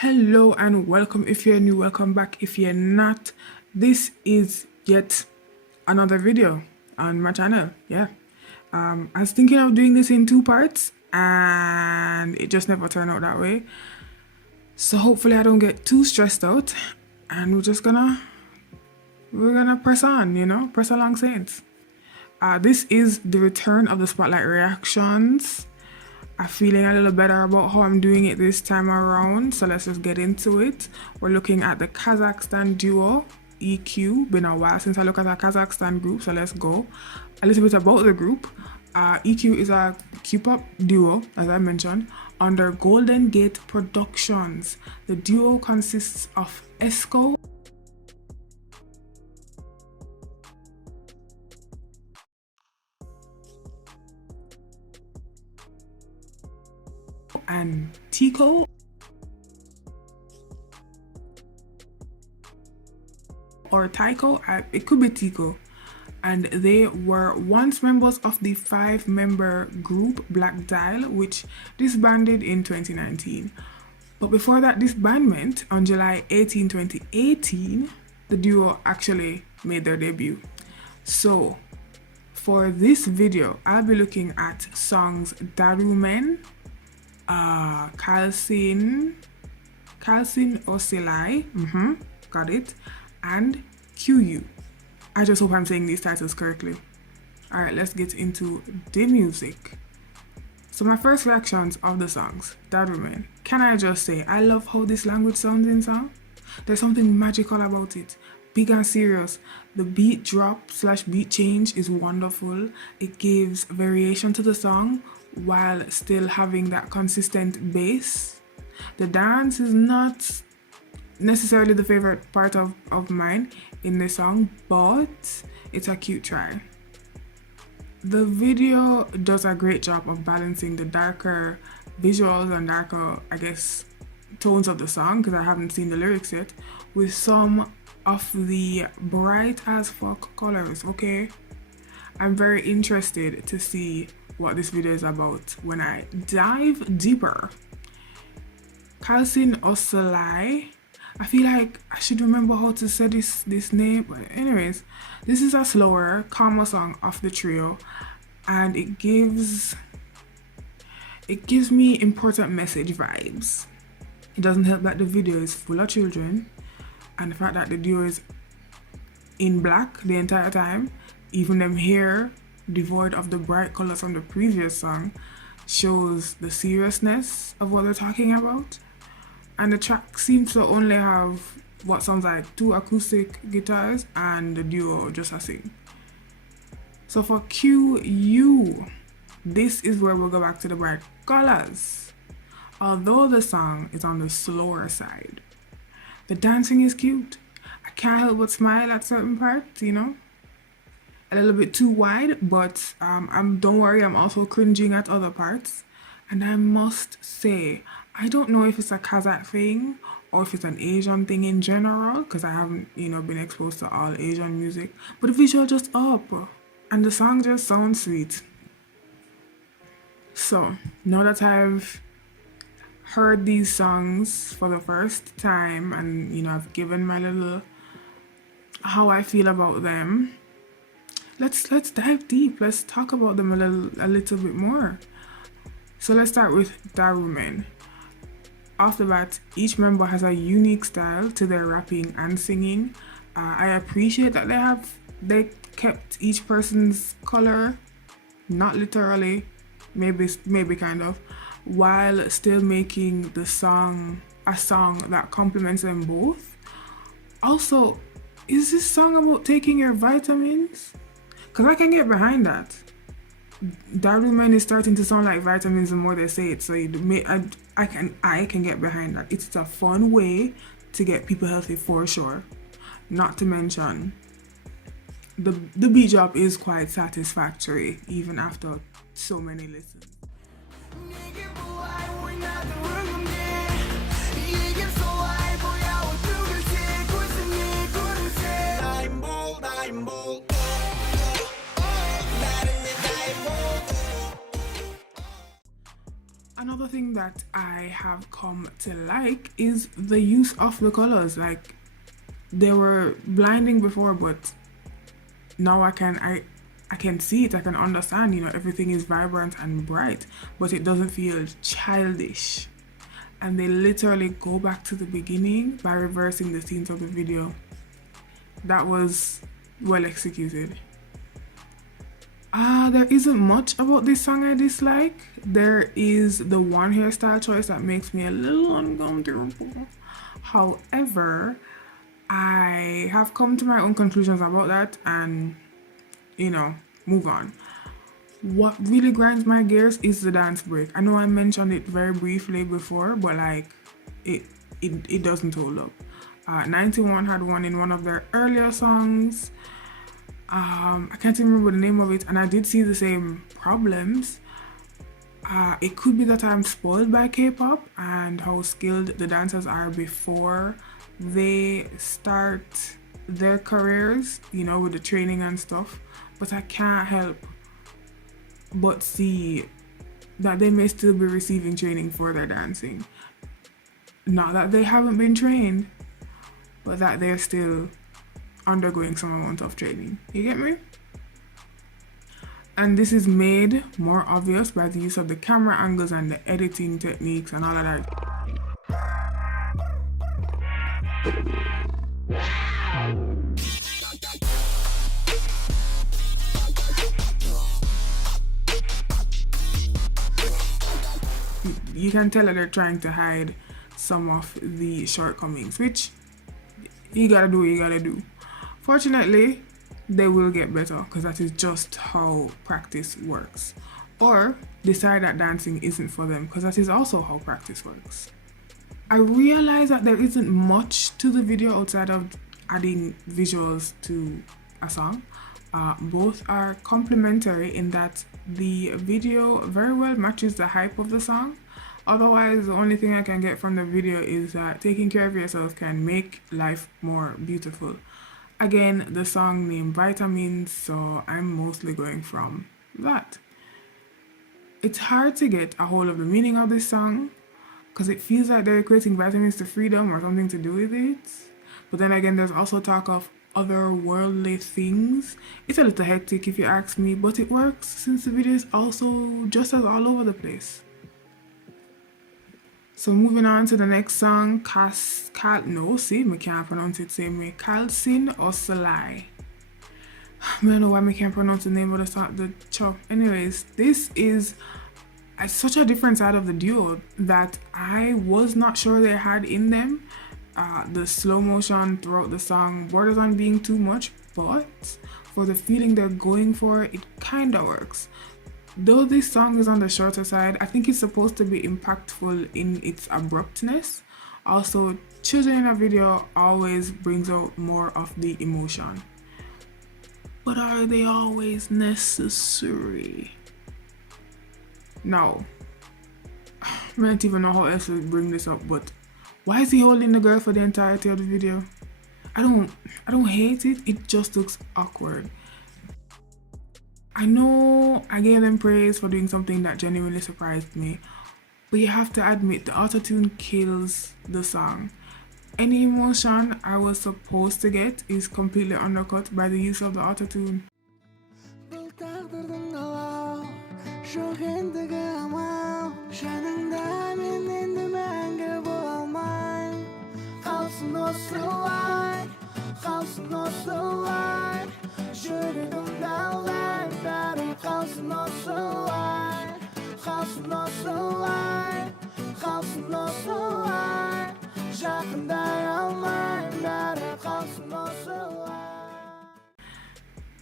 Hello and welcome. If you're new, welcome back. If you're not, this is yet another video on my channel. Yeah. I was thinking of doing this in two parts and it just never turned out that way. So hopefully I don't get too stressed out and we're gonna press on, press along saints. This is the return of the spotlight reactions. I'm feeling a little better about how I'm doing it this time around, so let's just get into it. We're looking at the Kazakhstan duo EQ. Been a while since I looked at a Kazakhstan group, so let's go. A little bit about the group. EQ is a Q-pop duo, as I mentioned, under Golden Gate Productions. The duo consists of Esco and Tico, or Tycho, it could be Tico, and they were once members of the 5-member group Black Dial, which disbanded in 2019. But before that disbandment, on July 18, 2018, the duo actually made their debut. So for this video, I'll be looking at songs Darumen, Qalsyn, osylai, got it, and QU. I just hope I'm saying these titles correctly. Alright, let's get into the music. So my first reactions of the songs, Darumen. Can I just say, I love how this language sounds in song. There's something magical about it. Big and serious. The beat drop / beat change is wonderful. It gives variation to the song while still having that consistent bass. The dance is not necessarily the favorite part of mine in the song, but it's a cute try. The video does a great job of balancing the darker visuals and darker, I guess, tones of the song, because I haven't seen the lyrics yet, with some of the bright as fuck colors. Okay, I'm very interested to see what this video is about when I dive deeper. Qalsyn osylai. I feel like I should remember how to say this name, but anyways, this is a slower, calmer song of the trio, and it gives me important message vibes. It doesn't help that the video is full of children, and the fact that the duo is in black the entire time, even them hair devoid of the bright colors from the previous song, shows the seriousness of what they're talking about. And the track seems to only have what sounds like 2 acoustic guitars and the duo just a sing. So for QU, this is where we'll go back to the bright colors. Although the song is on the slower side, the dancing is cute. I can't help but smile at certain parts, a little bit too wide, but don't worry, I'm also cringing at other parts. And I must say, I don't know if it's a Kazakh thing or if it's an Asian thing in general, because I haven't, been exposed to all Asian music, but the visual just up and the song just sounds sweet. So now that I've heard these songs for the first time and I've given my little how I feel about them, let's dive deep. Let's talk about them a little bit more. So let's start with Darumen. Off the bat, each member has a unique style to their rapping and singing. I appreciate that they kept each person's color, not literally, maybe kind of, while still making the song a song that complements them both. Also, is this song about taking your vitamins? Because I can get behind that. Darumen is starting to sound like vitamins the more they say it, so I can get behind that. It's a fun way to get people healthy for sure. Not to mention, the beat drop is quite satisfactory even after so many listens. Another thing that I have come to like is the use of the colors. Like, they were blinding before, but now I can see it, I can understand, everything is vibrant and bright, but it doesn't feel childish. And they literally go back to the beginning by reversing the scenes of the video. That was well executed. There isn't much about this song I dislike. There is the one hairstyle choice that makes me a little uncomfortable. However, I have come to my own conclusions about that and, move on. What really grinds my gears is the dance break. I know I mentioned it very briefly before, but like, it doesn't hold up. 91 had one in one of their earlier songs. I can't even remember the name of it, and I did see the same problems. It could be that I'm spoiled by K-pop and how skilled the dancers are before they start their careers, with the training and stuff. But I can't help but see that they may still be receiving training for their dancing. Not that they haven't been trained, but that they're still undergoing some amount of training. You get me? And this is made more obvious by the use of the camera angles and the editing techniques and all of that. You can tell that they're trying to hide some of the shortcomings, which you gotta do what you gotta do. Fortunately, they will get better because that is just how practice works. Or decide that dancing isn't for them because that is also how practice works. I realize that there isn't much to the video outside of adding visuals to a song. Both are complementary in that the video very well matches the hype of the song. Otherwise, the only thing I can get from the video is that taking care of yourself can make life more beautiful. Again, the song named Vitamins, so I'm mostly going from that. It's hard to get a hold of the meaning of this song because it feels like they're equating vitamins to freedom or something to do with it. But then again, there's also talk of otherworldly things. It's a little hectic if you ask me, but it works since the video is also just as all over the place. So moving on to the next song, I can't pronounce it the same way. Qalsyn, osylai. I don't know why I can't pronounce the name of the song, the chop. Anyways, this is such a different side of the duo that I was not sure they had in them. The slow motion throughout the song borders on being too much, but for the feeling they're going for, it kinda works. Though this song is on the shorter side, I think it's supposed to be impactful in its abruptness. Also, children in a video always brings out more of the emotion. But are they always necessary? No. I don't even know how else to bring this up, but why is he holding the girl for the entirety of the video? I don't hate it, it just looks awkward. I know I gave them praise for doing something that genuinely surprised me, but you have to admit the autotune kills the song. Any emotion I was supposed to get is completely undercut by the use of the autotune.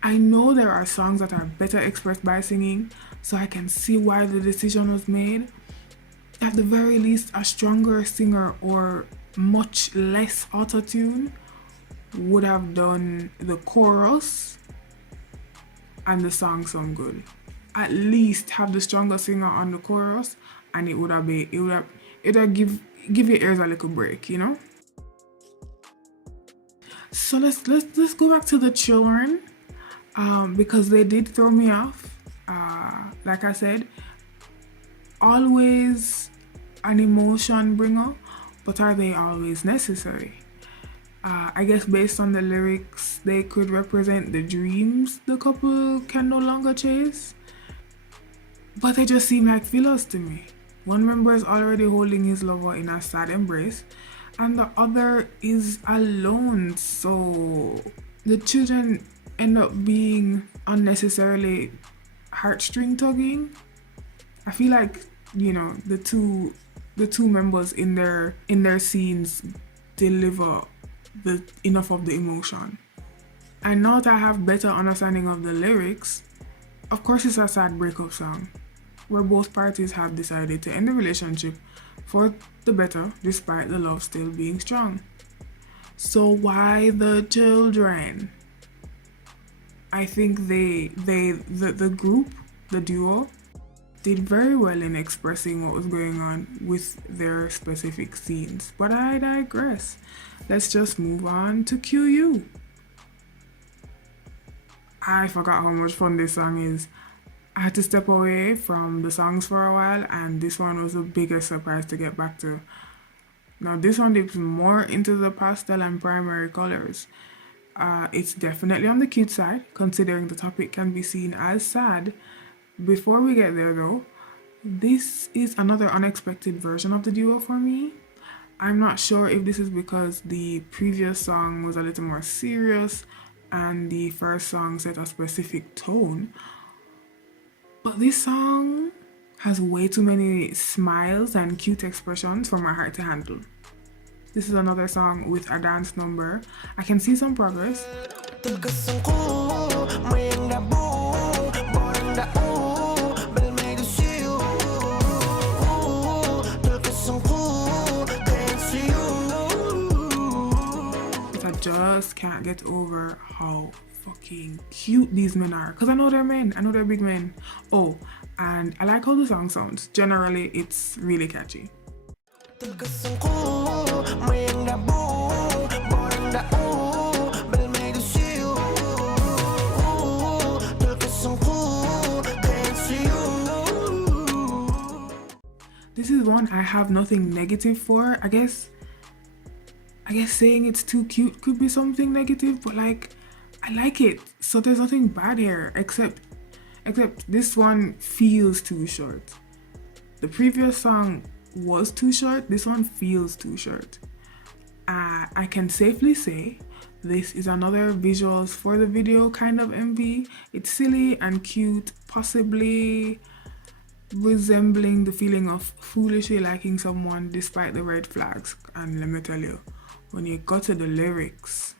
I know there are songs that are better expressed by singing, so I can see why the decision was made. At the very least, a stronger singer or much less autotune would have done the chorus and the song some good. At least have the stronger singer on the chorus, and it would have give your ears a little break, So let's go back to the children, because they did throw me off. Like I said, always an emotion bringer, but are they always necessary? I guess based on the lyrics, they could represent the dreams the couple can no longer chase, but they just seem like fillers to me. One member is already holding his lover in a sad embrace, and the other is alone, so the children end up being unnecessarily heartstring tugging. I feel like, you know, the two members in their scenes deliver enough of the emotion. And now that I have better understanding of the lyrics, of course it's a sad breakup song where both parties have decided to end the relationship for the better despite the love still being strong. So why the children? I think the group, the duo, did very well in expressing what was going on with their specific scenes. But I digress. Let's just move on to QU. I forgot how much fun this song is. I had to step away from the songs for a while, and this one was the biggest surprise to get back to. Now this one dips more into the pastel and primary colors. It's definitely on the cute side, considering the topic can be seen as sad. Before we get there though, this is another unexpected version of the duo for me. I'm not sure if this is because the previous song was a little more serious and the first song set a specific tone, but this song has way too many smiles and cute expressions for my heart to handle. This is another song with a dance number. I can see some progress. Just can't get over how fucking cute these men are, because I know they're men, I know they're big men. Oh, and I like how the song sounds. Generally it's really catchy. This is one I have nothing negative for. I guess saying it's too cute could be something negative, but like, I like it, so there's nothing bad here, except this one feels too short. The previous song was too short, this one feels too short. I can safely say this is another visuals for the video kind of MV. It's silly and cute, possibly resembling the feeling of foolishly liking someone despite the red flags. And let me tell you, when you go to the lyrics,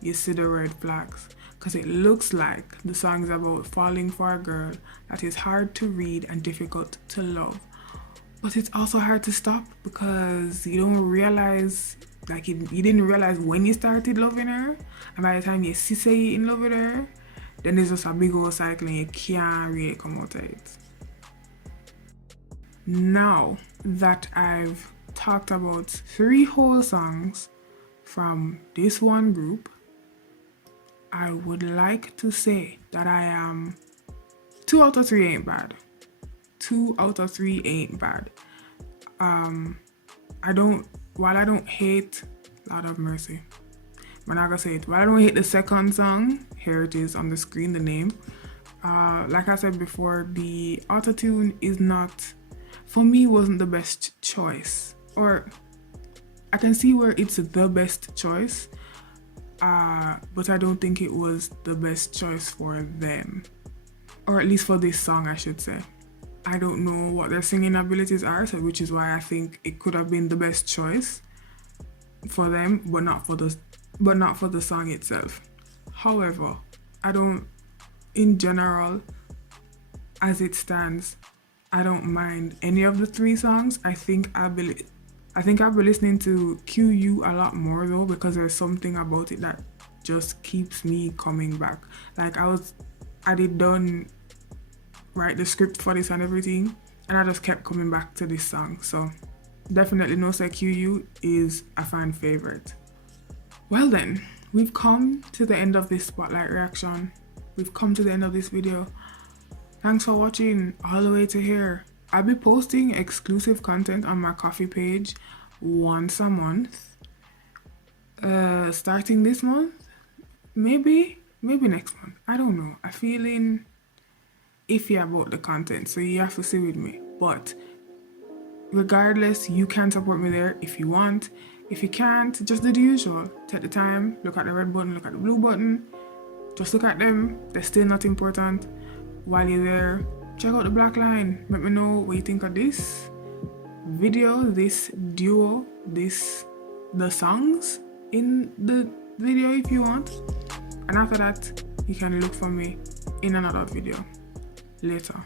you see the red flags, because it looks like the song is about falling for a girl that is hard to read and difficult to love. But it's also hard to stop, because you don't realize, like you didn't realize when you started loving her, and by the time you see say you're in love with her, then there's just a big old cycle and you can't really come out of it. Now that I've talked about 3 whole songs from this one group, I would like to say that I am 2 out of 3 ain't bad. 2 out of 3 ain't bad. While I don't hate Lord of Mercy, I'm not gonna say it. While I don't hate the second song, here it is on the screen, the name. Like I said before, the autotune is not, for me, wasn't the best choice. Or I can see where it's the best choice, but I don't think it was the best choice for them, or at least for this song, I should say. I don't know what their singing abilities are, so which is why I think it could have been the best choice for them, but not for the song itself. However, in general, as it stands, I don't mind any of the 3 songs. I think I've been listening to QU a lot more though, because there's something about it that just keeps me coming back. Like I did done write the script for this and everything, and I just kept coming back to this song. So definitely No Say QU is a fan favorite. Well then, we've come to the end of this spotlight reaction. We've come to the end of this video. Thanks for watching all the way to here. I'll be posting exclusive content on my coffee page once a month. Starting this month, maybe next month. I don't know. I'm feeling iffy about the content, so you have to stay with me. But regardless, you can support me there if you want. If you can't, just do the usual. Take the time, look at the red button, look at the blue button. Just look at them. They're still not important. While you're there, check out the black line. Let me know what you think of this video, this duo, the songs in the video if you want. And after that, you can look for me in another video later.